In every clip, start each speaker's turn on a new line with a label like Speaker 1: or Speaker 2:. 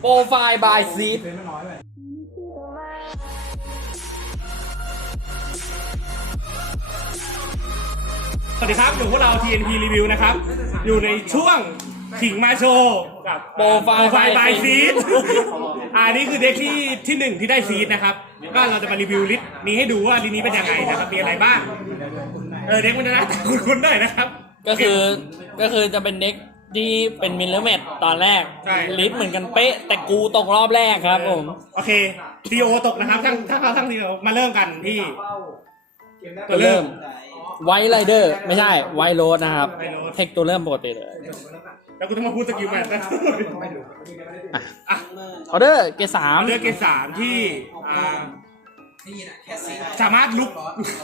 Speaker 1: โปรไฟล์บายซีด
Speaker 2: สวัสดีครับ อยู่พวกเรา TNP Review นะครับ อยู่ในช่วงขิงมาโชว์กับ
Speaker 1: โปรไฟล์
Speaker 2: ไฟบายซีดอ่านี่คือเด็กที่ที่หนึ่งที่ได้ซีดนะครับ ก็เราจะมารีวิวลิสต์นี้ให้ดูว่าลิสต์นี้เป็นยังไงนะครับ มีอะไรบ้าง เออเด็กมันจะน่าตาคุ้นๆหน่อยนะครับ
Speaker 1: ก็คือก็คือจะเป็นเด็ก ที่เป็นมิลเลอร์เมดตอนแรก
Speaker 2: ใช่
Speaker 1: ลิสต์เหมือนกันเป๊ะ แต่กูตกรอบแรกครับผม
Speaker 2: โอเคทีโอตกนะครับทั้งถ้าเขาทั้งทีโอมาเริ่มกันที่
Speaker 1: ตัวเริ่ม ไวท์ไรเดอร์ไม่ใช่ไวท์โรดนะครับ
Speaker 2: White Road
Speaker 1: เทคตัวเริ่มปกติเลย
Speaker 2: แล้วกูต้องมาพูดสกิลแมทนะอะ
Speaker 1: ออเดอร์เกรดสาม
Speaker 2: เลือกเกรดสามที่อ่าสามารถลุก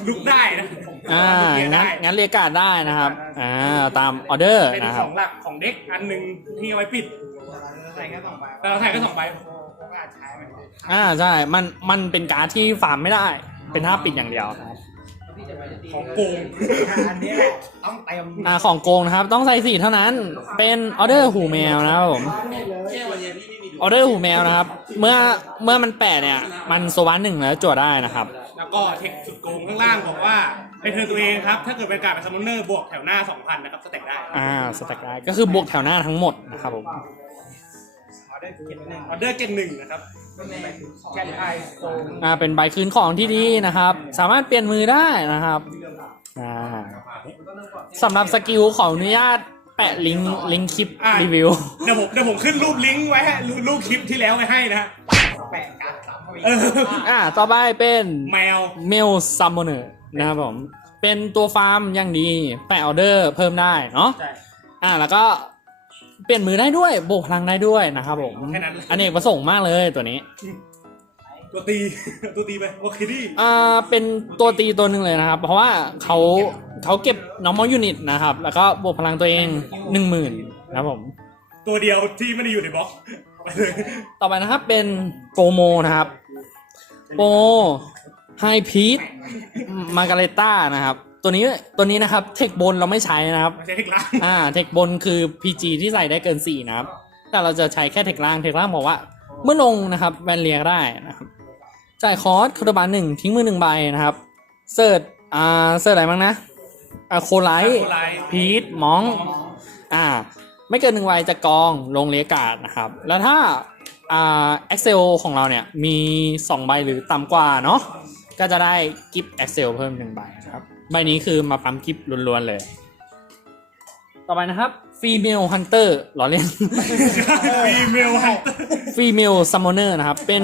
Speaker 2: ลุกได้นะ
Speaker 1: อ่า
Speaker 2: ลุกเกียร์
Speaker 1: งั้น
Speaker 2: ได้
Speaker 1: งั้นเรียกการ์ดได้นะครับ อ่า ตามออเดอร์
Speaker 2: เป็น
Speaker 1: นะค
Speaker 2: ข
Speaker 1: รับ
Speaker 2: องหลักของเด็กอันหนึ่งที่เอาไว้ปิดใส่แค่สองใบเราใส่แค่สองใบอาจใช้มัน
Speaker 1: อ่า ใช่ มัน มันเป็นการ์ดที่ฟาร์มไม่ได้ เป็นท่าปิดอย่างเดียวครับ
Speaker 2: ของโกง
Speaker 3: อันนี้แหละต้องเต็ม
Speaker 1: อ่า ของโกงนะครับ ต้องใส่สีเท่านั้น เป็นออเดอร์หูแมวนะครับผม ออเดอร์หูแมวนะครับ เมื่อ เมื่อมันแปะเนี่ย มันโซวันหนึ่งแล้วจวดได้นะครับ
Speaker 2: แล้วก็เทคสุดโกงข้างล่างบอกว่า ในเทิร์นตัวเองครับ ถ้าเกิดเป็นการเป็นซัมมอนเนอร์บวกแถวหน้า 2,000 นะครับสเต็กได้
Speaker 1: อ่าสแต็กได้ก็คือบวกแถวหน้าทั้งหมดนะครับผม
Speaker 3: เอาได้เก็บหนึ่ง
Speaker 2: ออเดอร์เกนหนึ่งนะครับ
Speaker 3: แกนไอโซ
Speaker 1: อ่าเป็นใบคืนของที่ดีนะครับ สามารถเปลี่ยนมือได้นะครับอ่าสำหรับสกิลขออนุญาตแปะลิงก์ลิงก์คลิป
Speaker 2: อ่า
Speaker 1: รีวิว
Speaker 2: เดี๋ยวผมเดี๋ยวผมขึ้นรูปลิงก์ไว้ให้รูรูปคลิปที่แล้วไว้ให้นะฮะ
Speaker 3: แปะการ์ดสามเข้าไป
Speaker 2: เออ
Speaker 1: อ่าต่อไปเป็น
Speaker 2: แมว
Speaker 1: เมลซัมมอนเนอร์ นะครับผม เป็นตัวฟาร์มอย่างดีแปะออเดอร์เพิ่มได้เนาะ
Speaker 2: ใช่
Speaker 1: อ่าแล้วก็เปลี่ยนมือได้ด้วยโบกพลังได้ด้วยนะครับผม
Speaker 2: แค่นั้นเลย
Speaker 1: อันเอกประสงค์มากเลยตัวนี้
Speaker 2: ตัวตีตัวตีไปโอเคดิ
Speaker 1: อ่าเป็นตัวตีตัวหนึ่งเลยนะครับ เพราะว่าเขาเขาเก็บ normal unit นะครับ แล้วก็บวกพลังตัวเองหนึ่งหมื่นนะครับผม
Speaker 2: ตัวเดียวที่ไม่ได้อยู่ในบล็อกไปเลย
Speaker 1: ต่อไปนะครับเป็นโปรโมนะครับ โปร ไฮพีทมาการเลต้านะครับ ตัวนี้ตัวนี้นะครับ เทคบนเราไม่ใช้นะครับ
Speaker 2: ไม่ใช่เทคล่าง
Speaker 1: อ่าเทคบนคือ PG ที่ใส่ได้เกิน 4 นะครับ แต่เราจะใช้แค่เทคล่างเทคล่างบอกว่า เมื่อลงนะครับแวนเลียได้นะครับ จ่ายคอร์สคาร์บานหนึ่งทิ้งมือหนึ่งใบนะครับเสิร์ชอ่าเสิร์ชอะไรบ้างนะอ่าโคไลท์
Speaker 2: โคไลท์
Speaker 1: พีทมองอ่า ไม่เกินหนึ่งใบจะกองลงเรียกการ์ดนะครับ แล้วถ้าอ่า Excel ของเราเนี่ยมี 2 ใบหรือต่ำกว่าเนาะ ก็จะได้กิฟต์ Excel เพิ่มหนึ่งใบครับ ใบนี้คือมาปั๊มกิฟต์ล้วนๆเลย ต่อไปนะครับ Female Hunter หล่อเล่น
Speaker 2: ฟีเมลฮัน
Speaker 1: Female Summoner นะครับ เป็น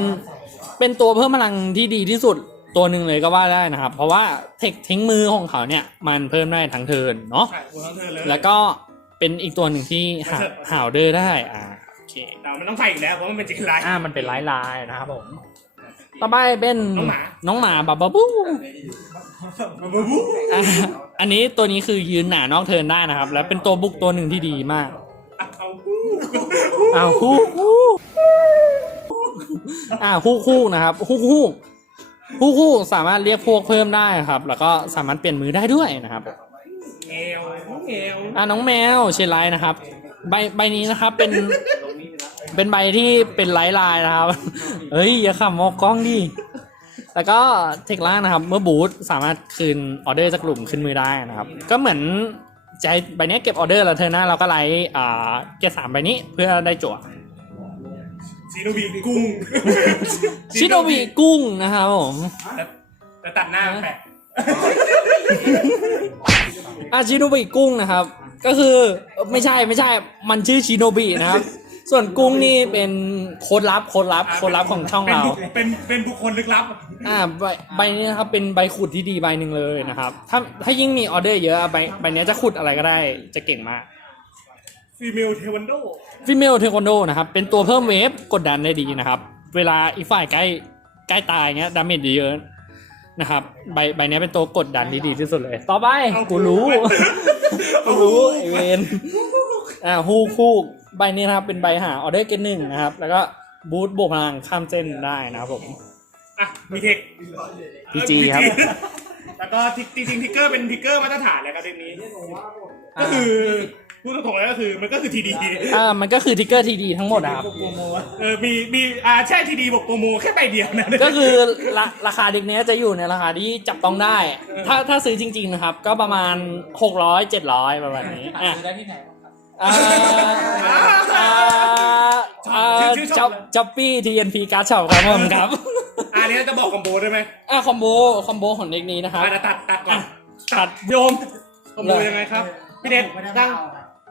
Speaker 1: เป็นตัวเพิ่มพลังที่ดีที่สุดตัวหนึ่งเลยก็ว่าได้นะครับ เพราะว่าเทคทิ้งมือของเขาเนี่ย มันเพิ่มได้ทั้งเทิร์นเนาะ
Speaker 2: ใช่หัวทั้งเธอเลย
Speaker 1: แล้วก็เป็นอีกตัวหนึ่งที่หาหาวเดอร์ได้อ่าโอเค
Speaker 2: แต่มันต้องใส่อีกแล้วเพราะมันเป็นจิกไลน์
Speaker 1: อ่ามันเป็นลายลายๆนะครับผม ต่อไปเป็น
Speaker 2: น้องหมา
Speaker 1: น้องหมาบับบับบู
Speaker 2: บูบูบู
Speaker 1: อ่าอันนี้ตัวนี้คือยืนหนานอกเทิร์นได้นะครับ แล้วเป็นตัวบุกตัวหนึ่งที่ดีมาก
Speaker 2: เอาบู
Speaker 1: อ้าวฮู้ฮู้อ่าฮู้ฮู้นะครับฮู้ฮู้ฮู้ฮู้สามารถเรียกพวกเพิ่มได้ครับ แล้วก็สามารถเปลี่ยนมือได้ด้วยนะครับ
Speaker 2: เอวเอว
Speaker 1: อ่าน้องแมวเชลไลท์นะครับ ใบใบนี้นะครับเป็น เป็นใบที่เป็นไลท์ลายนะครับ เฮ้ย อย่าขำมองกล้องดิ แล้วก็เทคล่างนะครับ เมื่อบูทสามารถคืนออเดอร์จากกลุ่มขึ้นมือได้นะครับ ก็เหมือนใช้ใบนี้เก็บออเดอร์แล้วเธอหน้าเราก็ไลท์อ่าเก็บสามใบนี้เพื่อได้จั่ว
Speaker 2: ซีโนบีกุ้ง
Speaker 1: ชิโนบิกุ้งนะครับผม
Speaker 2: แต่แต่ตัดหน้าแปะ
Speaker 1: อาชิโนบิกุ้งนะครับ ก็คือไม่ใช่ไม่ใช่มันชื่อชิโนบินะครับ ส่วนกุ้งนี่เป็นโค้ดลับโค้ดลับโค้ดลับของช่องเรา
Speaker 2: เป็นเป็นบุคคลลึกลับ
Speaker 1: อ่าใบใบนี้นะครับเป็นใบขุดที่ดีใบหนึ่งเลยนะครับ ถ้าถ้ายิ่งมีออเดอร์เยอะใบใบนี้จะขุดอะไรก็ได้จะเก่งมาก
Speaker 2: ฟีเมลเทวันโด
Speaker 1: ฟิเมลเทควันโดนะครับเป็นตัวเพิ่มเวฟกดดันได้ดีนะครับ เวลาอีกฝ่ายใกล้ใกล้ตายเงี้ยดาเมจเยอะนะครับใบใบนี้เป็นตัวกดดันที่ดีที่สุดเลย ต่อไปกูรู้กูรู้ไอเวนอ่าฮู้คู่ ใบนี้นะครับเป็นใบหาออเดอร์เกนหนึ่งนะครับ แล้วก็บูทบวกพลังข้ามเส้นได้นะครับผม
Speaker 2: อะมีเทค
Speaker 1: PG ครับ
Speaker 2: แล้วก็ทิกจริงๆทิกเกอร์เป็นทิกเกอร์มาตรฐานเลยครับเทคนี้ ก็คือพูดตรงๆแล้วก็คือมันก็คือทีดี
Speaker 1: อ่ามันก็คือทิกเกอร์ทีดีทั้งหมดอะครับ
Speaker 2: เออมีมีอ่าใช่ทีดีบอกโปรโมแค่ใบเดียวนะ
Speaker 1: ก็คือราราคาเด็กเนี้ยจะอยู่ในราคาที่จับต้องได้ ถ้าถ้าซื้อจริง ๆ นะครับ ก็ประมาณ 600 700ประมาณนี้อะ
Speaker 3: ซื้อได้ที่ไหน บ้างครับ
Speaker 1: อ่าอ่าอ่าจ็อบจ็อบปี้ TNP การ์ดช็อปครับผมครับ
Speaker 2: อันนี้จะบอกคอมโบได้ไหม
Speaker 1: อะคอมโบคอมโบของเด็กนี้นะครับ
Speaker 2: อ่ตัดตัดก่อน
Speaker 1: ตัด
Speaker 2: โยมคอมโบยังไงครับ พี่เด็ดตั้ง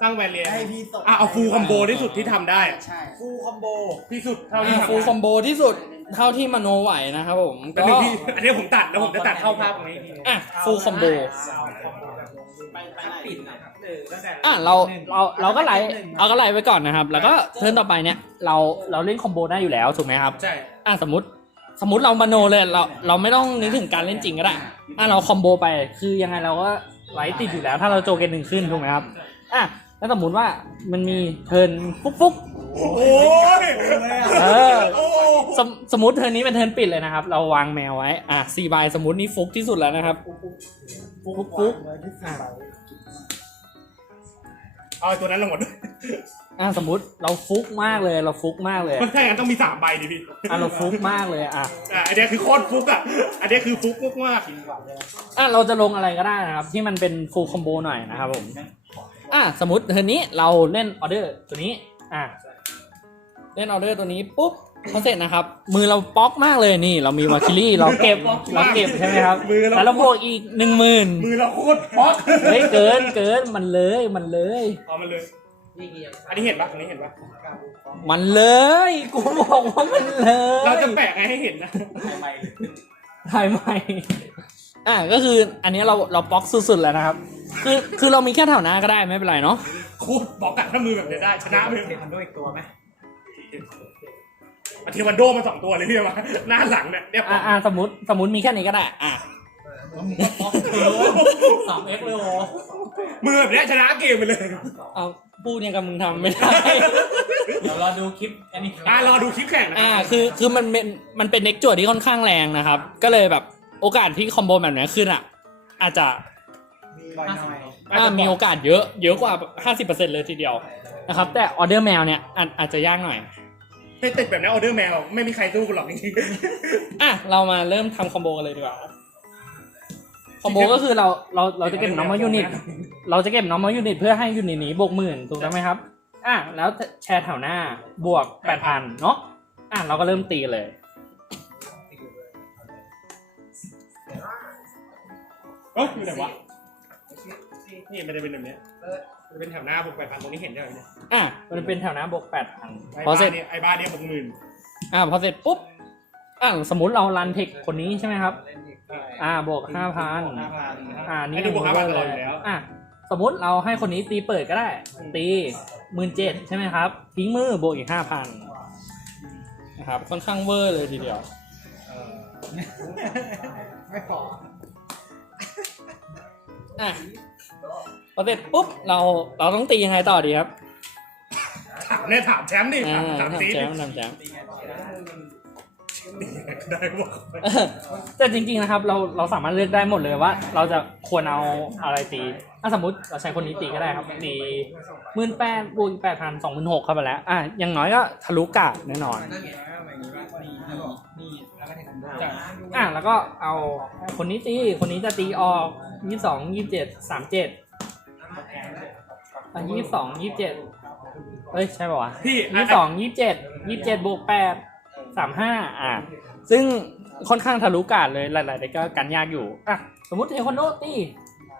Speaker 2: ตั้งแวนเลีย
Speaker 3: ให้พี่ส่ง
Speaker 2: อะเอาฟูลคอมโบที่สุดที่ทำได้
Speaker 3: ใช่ฟูลคอมโบ
Speaker 2: ที่สุดเท่าที่
Speaker 1: อะ
Speaker 2: ทำ
Speaker 1: ฟูลคอมโบที่สุดเท่าที่มโนไหวนะครับผม
Speaker 2: แต่
Speaker 1: ก็
Speaker 2: นึงที่อันนี้ผมตัดแล้วผมจะตัดเข้าภาพตรงนี้อีกทีหนึ่ง
Speaker 1: อะฟูลคอมโบ
Speaker 3: ไปไปปิดนะครับเออตั้งแต่
Speaker 1: อะเราเราเราก็ไลฟ์เอาก็ไลฟ์ไว้ก่อนนะครับ แล้วก็เทิร์นต่อไปเนี่ยเราเราเล่นคอมโบได้อยู่แล้วถูกไหมครับ
Speaker 2: ใช่
Speaker 1: อะสมมติสมมติเรามโนเลยเราเราไม่ต้องนึกถึงการเล่นจริงก็ได้อะเราคอมโบไปคือยังไงเราก็ไลฟ์ติดอยู่แล้ว ถ้าเราโจเกนหนึ่งขึ้นถูกไหมครับอะแล้วสมมติว่ามันมีเทิร์นฟุกฟุก
Speaker 2: โอ้ย
Speaker 1: เออ
Speaker 2: โอ้
Speaker 1: สมสมมติเทิร์นนี้เป็นเทิร์นปิดเลยนะครับ เราวางแมวไว้ อะสี่ใบสมมตินี่ฟุกที่สุดแล้วนะครับ ฟุกฟุกฟุกอะ
Speaker 2: เอาไอ้ตัวนั้นลงหมด
Speaker 1: อะสมมติเราฟุกมากเลย เราฟุกมากเลย
Speaker 2: ถ้าอย่างนั้นต้องมีสามใบดิพี่
Speaker 1: อะเราฟุกมากเลยอะ
Speaker 2: อะอันนี้คือโคตรฟุกอะ อันนี้คือฟุกมาก
Speaker 1: อะเราจะลงอะไรก็ได้นะครับ ที่มันเป็นฟูลคอมโบหน่อยนะครับผม อะสมมติเทอร์นี้เราเล่นออเดอร์ตัวนี้ อะ เล่นออเดอร์ตัวนี้ปุ๊บพอเสร็จนะครับ มือเราป๊อกมากเลยนี่ เรามีวาคิลี่เราเก็บเราเก็บใช่ไหมครับ
Speaker 2: มือเรา
Speaker 1: แล้วเราบวกอีกหนึ่งหมื่น
Speaker 2: มือเราโคตรป๊อก
Speaker 1: เฮ้ยเกินเกินมันเลยมันเลย
Speaker 2: เอามันเลยอันนี้เห็นปะอันนี้เห็นปะ
Speaker 1: มันเลยกูบอกว่ามันเลย
Speaker 2: เราจะแปะไงให้เห็นนะ
Speaker 1: ถ่ายใหม่อะก็คืออันนี้เราเราป๊อกสุดๆแล้วนะครับ คือคือเรามีแค่แถวหน้าก็ได้ไม่เป็นไรเนาะ
Speaker 2: โคตรป๊อกอะถ้ามือแบบเนี้ยได้ชนะไป
Speaker 3: เทควันโดอีกตัวไหม
Speaker 2: เอาเทวันโดมาสองตัวเลยพี่วะหน้าหลังเนี่ยเรียบร้
Speaker 1: อ่า
Speaker 2: อย
Speaker 1: อ่าสมมติสมมติมีแค่นี้ก็ได้อะ
Speaker 3: สามเอ็กเลยโอ
Speaker 2: มือแบบเนี้ยชนะเกมไปเลย
Speaker 1: เอาพูดยังกับมึงทำไม่ได้
Speaker 3: เดี๋ยวรอดูคลิปอันนี้
Speaker 2: อ่ารอดูคลิปแข่งนะ
Speaker 1: อ่าคือคือมันเป็นมันเป็นเน็กจวดที่ค่อนข้างแรงนะครับ ก็เลยแบบโอกาสที่คอมโบแบบนี้ขึ้นอะ อาจจะ
Speaker 3: บอยน้อย
Speaker 1: อ่ามีโอกาสเยอะเยอะกว่า 50%เลยทีเดียว นะครับ แต่ออเดอร์แมวเนี่ยอาจอาจจะยากหน่อย
Speaker 2: ติดติดแบบนี้ออเดอร์แมวไม่มีใครสู้กูหรอกจริง
Speaker 1: อะเรามาเริ่มทำคอมโบกันเลยดีกว่าคอมโบก็คือเราเราเราจะเก็บน้องมายูนิต เราจะเก็บน้องมายูนิตเพื่อให้ยูนิตนี้บวกหมื่นถูกต้องไหมครับ อะแล้วแชร์แถวหน้าบวกแปดพันเนาะอะเราก็เริ่มตีเลย
Speaker 2: ๆเอ้ยอยู่ไหนวะนี่มันจะเป็นแบบเนี้ย จะเป็นแถวหน้าบุกแปดพันตรงนี้เห็นได้ไหมเนี่ย
Speaker 1: อะมันเป็นแถวหน้าบวกแปดพัน
Speaker 2: ไอ้
Speaker 1: พอ
Speaker 2: บ้า
Speaker 1: เสร็
Speaker 2: น
Speaker 1: จ
Speaker 2: เนี่ยไอ้บ้านเนี่ยหกหมื่น
Speaker 1: อะพอเสร็จปุ๊บอะสมมติเรารันเทคคนนี้ใช่ไหมครับ อะบวกห้าพัน
Speaker 3: ห้าพัน
Speaker 1: อ่านี่
Speaker 2: ไอ้ดูบวกห้าพันตลอดอยู่แล้ว
Speaker 1: อะสมมติเราให้คนนี้ตีเปิดก็ได้ ตีหมื่นเจ็ดใช่ไหมครับ ทิ้งมือบวกอีกห้าพันนะครับค่อนข้างเวอร์เลยทีเดียว
Speaker 3: ไม่พอ
Speaker 1: อะ พอเสร็จปุ๊บเราเราต้องตียังไงต่อดีครับ
Speaker 2: ถามเนี่ยถามแชมป์ดิ
Speaker 1: อ่า
Speaker 2: ถามถาม
Speaker 1: ทำ
Speaker 2: ซี
Speaker 1: แช
Speaker 2: ดิ
Speaker 1: มป์ทำแชมป์
Speaker 2: ได้บอก
Speaker 1: เออแต่จริงๆนะครับ เราเราสามารถเลือกได้หมดเลยว่า เราจะควรเอาอะไรตี ถ้าสมมติเราใช้คนนี้ตีก็ได้ครับตีหมื่นแปดบวกแปดพันสองหมื่นหกเข้าไปแล้วอะอย่างน้อยก็ทะลุกาดแน่นอน
Speaker 3: นั่นไงอย่างนี้ว่านี่นี่นี่แล้วก็เทควันโด
Speaker 1: อะแล้วก็เอาคนนี้ตีคนนี้จะตีออก ยี่สองยี่เจ็ดสามเจ็ดอะยี่สองยี่เจ็ดเอ้ยใช่ป่าวะ
Speaker 2: พี่
Speaker 1: ยี่สองยี่เจ็ดยี่เจ็ดบวกแปดสามห้าอะซึ่งค่อนข้างทะลุกาดเลยหลายๆเด็กก็กันยากอยู่อะสมมติเทควันโดตี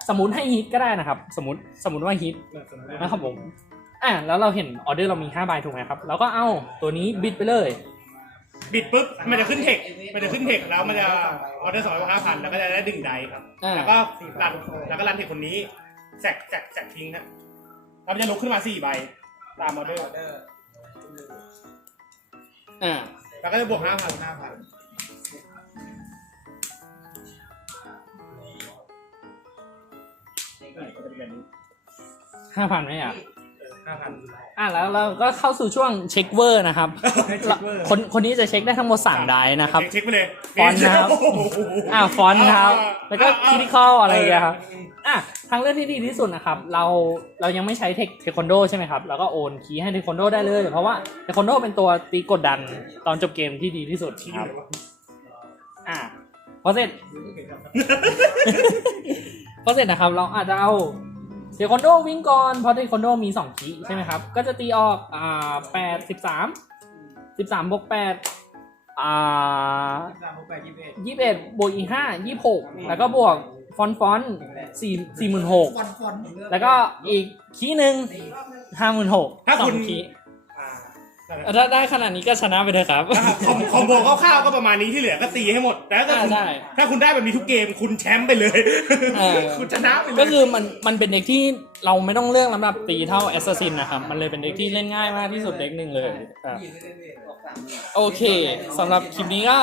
Speaker 1: สมมติให้ฮิตก็ได้นะครับ สมมติสมมติว่าฮิตนะครับผมอะแล้วเราเห็นออเดอร์เรามีห้าใบถูกไหมครับเราก็เอาตัวนี้บิดไปเลย
Speaker 2: บิดปุ๊บมันจะขึ้นเทค มันจะขึ้นเทคแล้วมันจะออเดอร์สองร้อยห้าพันแล้วก็จะได้ดึงไดครับ
Speaker 1: อ่า
Speaker 2: แล้วก็รันแล้วก็รันเทคคนนี้แจกแจกแจกทิ้งครับแล้วมันจะลุกขึ้นมาสี่ใบตามออเดอร์
Speaker 1: อะ
Speaker 2: แล้วก็จะบวกห้าพันห้าพัน
Speaker 1: ห้าพันไหมอะ
Speaker 2: ห้าพัน
Speaker 1: อะแล้วเราก็เข้าสู่ช่วงเช็คเวอร์นะครับ
Speaker 2: เช็คเวอร์
Speaker 1: คนคนนี้จะเช็คได้ทั้งหมดสามไดนะครับ
Speaker 2: เช็คไปเลย
Speaker 1: ฟอนต์นะครับ
Speaker 2: โโห
Speaker 1: อ่าฟอนต์นะครับ แล้วก็
Speaker 2: อ่า
Speaker 1: คิดิคอลอะไรอย่างเงี้ยครับอะทางเลือกที่ดีที่สุดนะครับ เราเรายังไม่ใช้เทคเทควันโดใช่ไหมครับแล้วก็โอนคีย์ให้เทควันโดได้เลย เพราะว่าเทควันโดเป็นตัวตีกดดันตอนจบเกมที่ดีที่สุดครับ อะพอเสร็จ พอเสร็จนะครับ เราอาจจะเอา เทควันโดวิ่งก่อนเพราะเทควันโดมีสองคีย์ใช่ไหมครับ ก็จะตีออกอ่าแปดสิบสามสิบสามบวกแปดอ่า
Speaker 3: สามหกแปดยี่สิบเอ็ด
Speaker 1: ยี่สิบเอ็ดบวกอีกห้ายี่สิบหกแล้วก็บวกฟอนต์ฟอนต์สี่สี่หมื่นหก
Speaker 3: ฟอนฟอน
Speaker 1: แล้วก็อีกคีย์หนึ่งห้าหมื่นหก
Speaker 2: ถ้า
Speaker 1: สอ
Speaker 2: คุณ
Speaker 1: งคีย์
Speaker 2: อ่า
Speaker 1: ถ้าได้ขนาดนี้ก็ชนะไปเถอะครับ
Speaker 2: คอมคอมโบคร่าวๆก็ประมาณนี้ที่เหลือก็ตีให้หมดแต่ถ้า
Speaker 1: อ่า
Speaker 2: คุณ
Speaker 1: ใช่
Speaker 2: ถ้าคุณได้แบบนี้ทุกเกมคุณแชมป์ไปเลย
Speaker 1: เออ
Speaker 2: คุณชนะไปเลย
Speaker 1: ก็คือมันมันเป็นเด็กที่เราไม่ต้องเลือกลำดับตีเท่าแอสซัสซินนะครับ มันเลยเป็นเด็กที่เล่นง่ายมากที่สุดเด็กหนึ่งเลยครับ
Speaker 3: ยี่สิบเอ็ดออกสาม
Speaker 1: โอเคสำหรับคลิปนี้ก็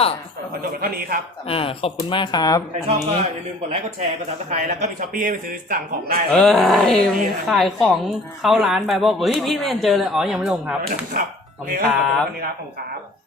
Speaker 2: ขอจบไปเท่านี้ครับ
Speaker 1: อ่าขอบคุณมากครับ
Speaker 2: ใคร
Speaker 1: อัน
Speaker 2: ชอบก็
Speaker 1: นี้
Speaker 2: อย่าลืมกดไลค์กดแชร์กดซับสไครต์แล้วก็มีช้อปปี้ให้ไปซื้อสั่งของได้
Speaker 1: เอ้ยมีขายของเข้าร้านไปบอกเฮ้ยพี่ไม่เห็นเจอเลยอ๋อยังไม่ลงครับ
Speaker 2: ครับ
Speaker 1: ขอบคุณครับ
Speaker 2: โอเขอจบไปเท่านี้ครับขอบคุณครับ